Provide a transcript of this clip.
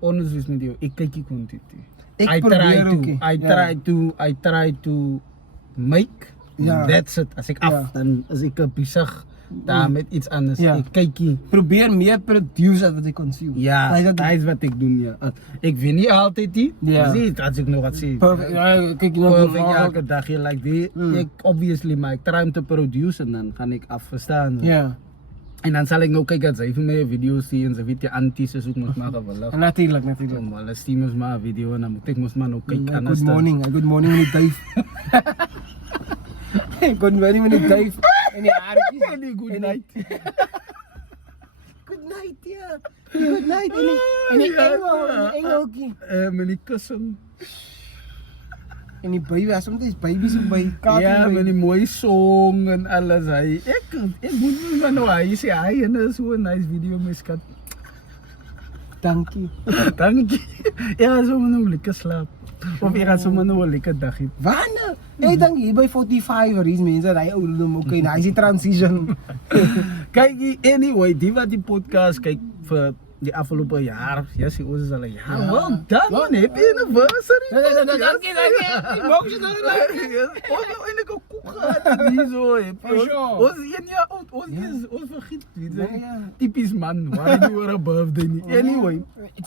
honest met jou, ek kyk nie content nie. Ek probeer ook nie. I try to make, Ja. that's it. As ek af, dan is ek besig daar met iets anders. Ja. Ek kyk nie. Probeer meer produce as wat ek consume. Ja, Hy dat- dat is wat ek doen, ja. Ek weet nie altyd nie, Ja. zie als ik nog wat zie. Perfect. Ja, kyk jy nog Perfect elke dag, je like die, ek obviously, maar ek try om te produce en dan gaan ek afverstaan. Ja. En dan zal ik nou kijken dat zij van mij video's zien en ze weet je anties is ook moet maken wel. Natuurlijk. Maar als die moest maar een video en dan moet ik moest maar ook kijken. Good morning meneer Duif. Good morning meneer Duif. En die haartjes. Good night. Good night, ja. Good night. En die engelkie. Meneer kussen. En die baby, soms baby's ook bij Ja, met die mooie song en alles. Ik moet maar nou, hij zei hij en dat is zo'n nice video met schat. Dankie. Dank je. Ja, zo maar nou lekker slaap. Of je gaat zo maar nou een lekker dagje. Wanneer? Ik denk hier bij 45 er is mensen dat hij ouderdom oké, nou is die transition. Kijk, anyway, die wat die podcast, kijk, voor die afgelopen jaar, ja, zie ons is al een jaar. Ja. Well done, man, happy anniversary. Dank je. Emotional. En ik ook koek gehad, niet zo. For sure. Ons is 1 jaar oud, ons vergiet, Ja. typisch man, waar je niet above, anyway. Het is